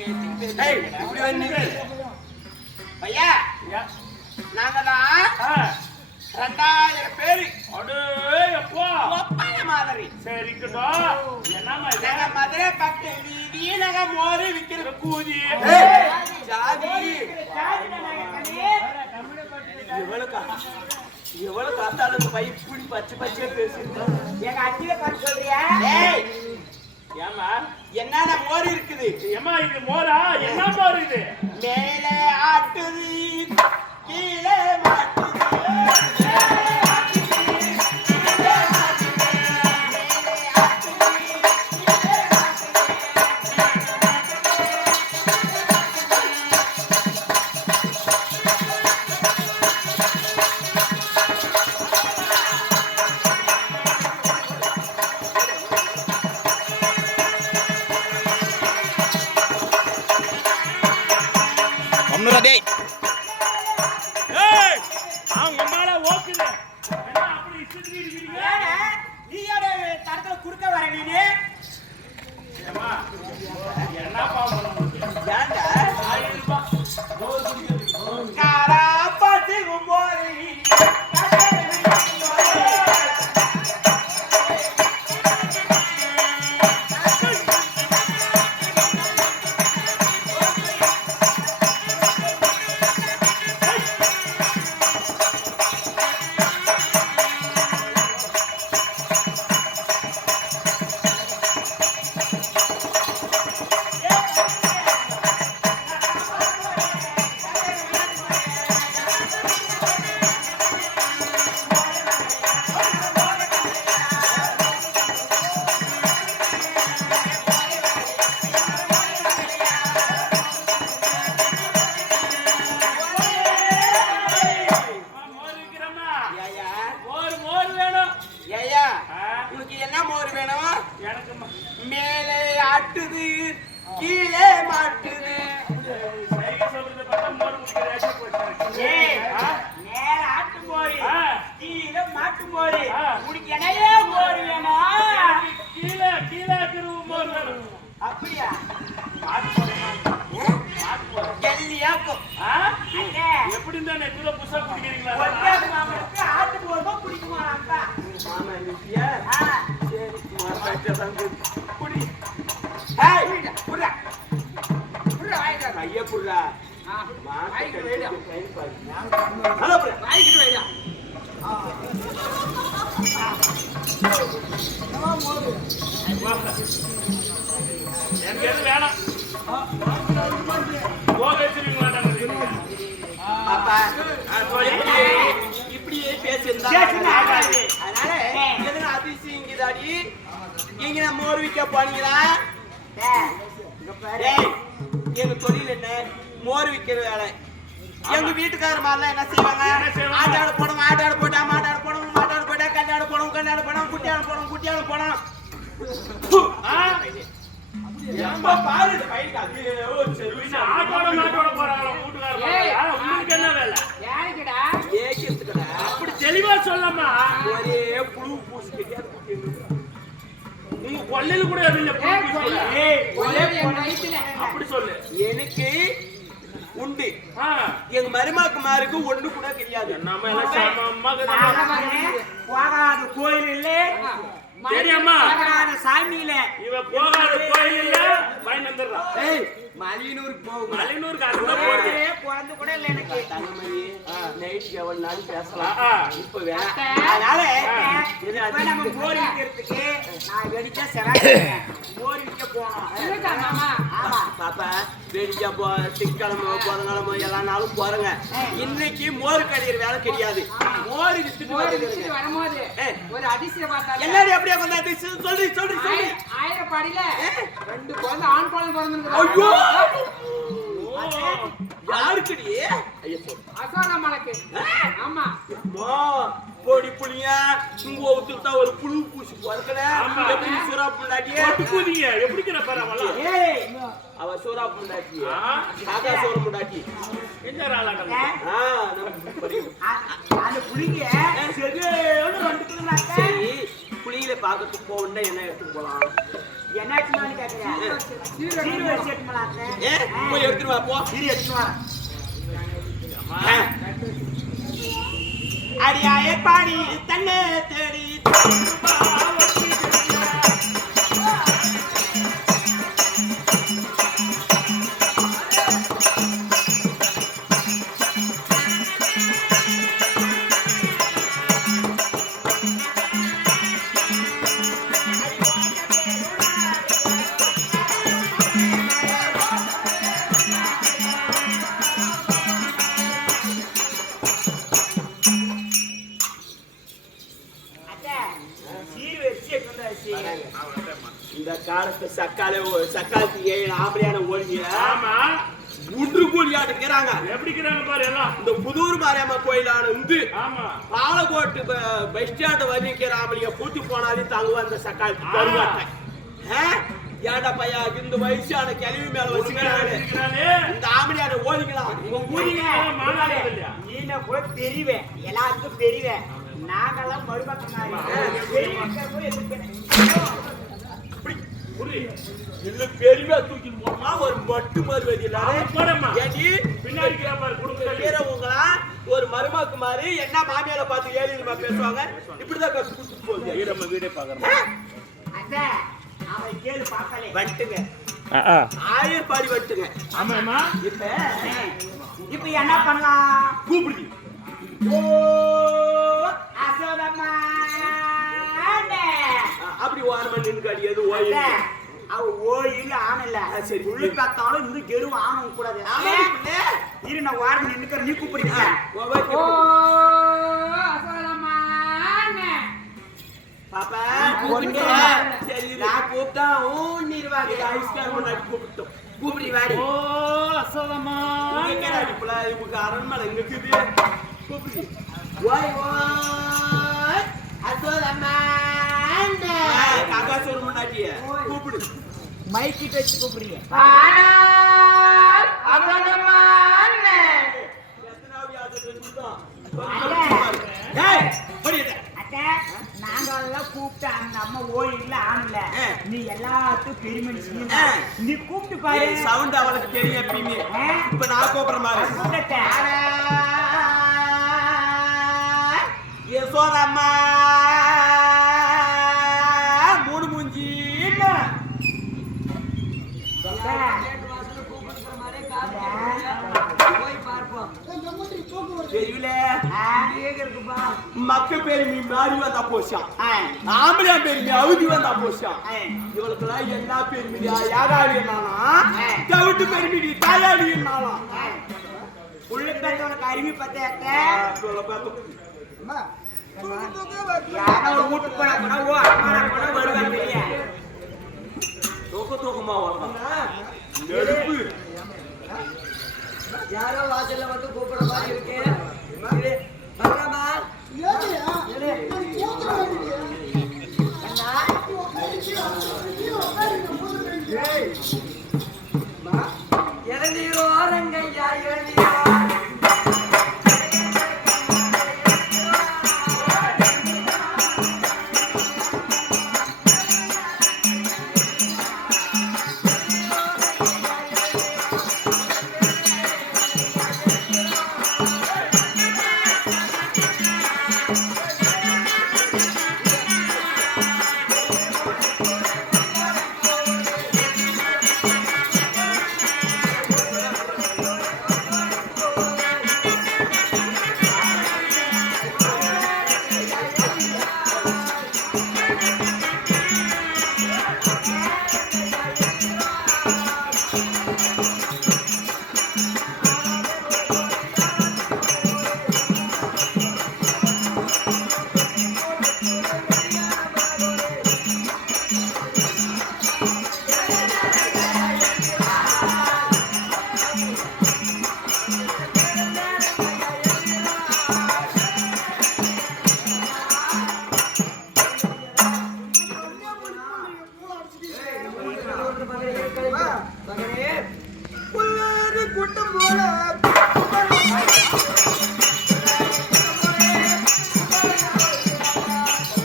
ஐயா நாங்கதான் 2000 பேரு மாதிரி. சரிக்கட்டோ என்ன மதுரை பக்கம் வீதியே நாங்க மோரு விக்கிற கூதி எவ்வளவு காத்தாலும் பைப்புடி பச்சை பச்சையா பேசிருந்தோம். எங்க அச்சில பார்த்து சொல்றியா? ஏமா என்னென்ன மோர் இருக்குது? ஏமா இது மோரா? என்ன மோர் இது? மேலே ஆட்டுது கீழே மாட்டுது. மேலே ஆட்டுது கீழே மாட்டுது. மேல ஆட்டு மோரு கீழே மாட்டு மோரு. உனக்கு என்னையே மோரு வேணும்? கீழே கீழே மோர் வேணும். அப்படியா? ஜல்லியாக்கும் எப்படி இருந்தா நெக்குல புதுசா குடிக்கிறீங்களா? மாமனுக்கு ஆட்டு மோருமா பிடிக்குமா? மாமா இல்லையா? சரி குடி. ஐயா புடுறா எனக்கு வேணாம். இப்படியே பேசியிருந்தா அதனால எதுனா அதிசயங்குதாடி. நீங்க நான் மோர் விற்க போனீங்களா? எங்க தொழில் என்ன? மோர் விற்கிற வேலை. எங்க வீட்டுக்காரர் மாதிரிலாம் என்ன செய்வாங்க? ஆட்டாடு போனோம், ஆட்டாடு போட்டா, மாட்டாடு போனோம், மாட்டாடு போட்டா, கண்டாடு போனோம், கண்டாடு போனோம், குட்டியாடு போனோம், குட்டியாடு போனோம். பாரு அப்படி தெளிவா சொல்லமா? ஒரே புழு பூசிக்கிட்டே உங்க கொள்ளையில கூட அப்படி சொல்லு. எனக்கு உண்டு. எங்க மருமக்குமாருக்கு ஒண்ணு கூட தெரியாது. போகாத கோயில் இல்ல, தெரியாமா? சாமி இல்ல, இவ போகாத கோயில் இல்ல. பயன் வந்துடுறான். மலினூருக்கு போகும். மலினூருக்கு குழந்தை கூட இல்ல எனக்கு. தங்கமணி நைட் எவ்வளவு நாள் பேசலாம். இப்ப அதனால நம்ம மோர் விற்கிறதுக்கு நான் வெடிச்சா சிறப்பு மோர் விற்க போனோம். பாப்பா வெடிச்சா திக்கிழமை புதன்கிழமை எல்லா நாளும் போறங்க. இன்னைக்கு மோர் கடையிற வேலை கிடையாது. மோர் வித்துட்டு வரும்போது ஒரு அதிசயம் பார்த்தா எல்லாரும் அப்படியே கொஞ்சம் அதிசயம் சொல்லி சொல்லி சொல்லி 1000 படியில 2 குழந்தை ஆண் குழந்தை பிறந்திருக்கு. ஐயோ யாருக்குடி? அசோனமலக்கு. ஆமா பொடி புளியா உங்க ஒத்துட்டா ஒரு புழு பூசி போறக்கல. எப்படி சூரா புண்டாட்டி கூதிங்க எப்படிக்கிற பரவாயில்ல. ஏய் அவ சூரா புண்டாட்டி சாதா சோறு புண்டாட்டி என்ன ராளாங்க? அந்த புளிங்க சரியான 2 கிலோ. சரி புளியில பாக்கிறதுக்கு போவண்டா என்ன எடுத்துட்டு போலாம்? என்னாச்சுன்னு கேக்குறேன். சீரியல் செட் பண்ணாத. போய் எடுத்துட்டு வா போ. சீரியல் எடுத்து வா. அடியாய பாடி தன்னை தேடி இந்த காலத்து சக்காலத்து 7 ஆம்பளையான ஓடிங்க. ஆமா ஒன்று கூலியாட்டுக்கிறாங்க. எப்படிக்கிறாங்க பாரு எல்லாம். இந்த புதூர் மாரியம்மா கோயிலான வந்து ஆமா பாலக்கோட்டு பஸ் ஸ்டாண்ட் வர்ணிக்கிற ஆம்பளைங்க கூட்டி போனாலே தாங்குவா அந்த சக்காலத்து தருவாட்டை. ஏடா பையா இந்த வயசான கிளவி மேல வச்சுக்கிறானே இந்த ஆம்பளையான ஓடிக்கலாம். நீன கூட தெரிவேன், எல்லாத்துக்கும் தெரிவேன். நாங்கெல்லாம் மறுபக்கம் பெருமையா தூக்கி போனா ஒரு மட்டு மறுவதி பின்னாடி உங்களா ஒரு மருமாக்கு மாதிரி என்ன மாமியால பார்த்து ஏழிமா பேசுவாங்க. இப்படிதான் கூட்டு போகுது. வீடே பாக்குறேன் அவன் கேளு பார்க்கல வட்டுங்க ஆயர்பாடி வட்டுங்க. ஆமாமா இப்ப என்ன பண்ணலாம்? கூப்பிடுது ஓ அசோதம்மா அப்படி ஓரமா நின்று அடியாது ஓய் அவ ஓயில ஆனல. சரி உள்ள பார்த்தாலும் இந்த கெருவு ஆணும் கூடாது. இரு நான் வாரம் நின்னுக்கற நீ கூப்பிடுங்க. ஓ அசோதம்மா பாப்பா ஒண்ணே சரி நான் கூப்பிட்டா நீர்வாடி ஐஸ்கார் முன்னாடி கூப்பிட்டோம். கூப்பிடி வாடி. ஓ அசோதம்மா எங்க அடிப்புல இவங்க அரண்மனை எங்க இருக்குது? கூப்பிடி ஓய் ஓய் அசோதம்மா காக்கா சொல்ல முன்னாடி கூப்பிடு. மைக் கிட்ட வச்சு கூப்பிடுங்க. அசோதம்மா எத்தனாவது ஆசை சொல்லுதா? ஏய் படிடா. நாங்கெல்லாம் கூப்பிட்டு அந்த அம்மா ஓயில ஆனல. நீ எல்லாத்துக்கும் பெருமணி செய்ய. நீ கூப்பிட்டு பாரு. சவுண்ட் அவளுக்கு தெரியும் எப்பயுமே. இப்ப நான் கூப்பிடுற மாதிரி யசோதம்மா மூணு மூஞ்சி மக்க பெருமி மாறி வந்தா போச்சான். ஆம்பளை பெருமி அவுதி வந்தா போச்சான். இவளுக்கெல்லாம் என்ன பெருமி? யாராடி இருந்தானா தவிட்டு பெருமிடி தாயாடி இருந்தாலாம். உள்ள பேர்த்தவனுக்கு அருமை பத்தாக்க வீட்டுக்கு போனா கூட ஓ அம்மா கூட வருவாங்க. தூக்கமா நெருப்பு யாரோ வாசல்ல வந்து கூப்பிட மாதிரி இருக்கு. இளநீரோ ரங்கையா இளநீரோ கூட்டம் போல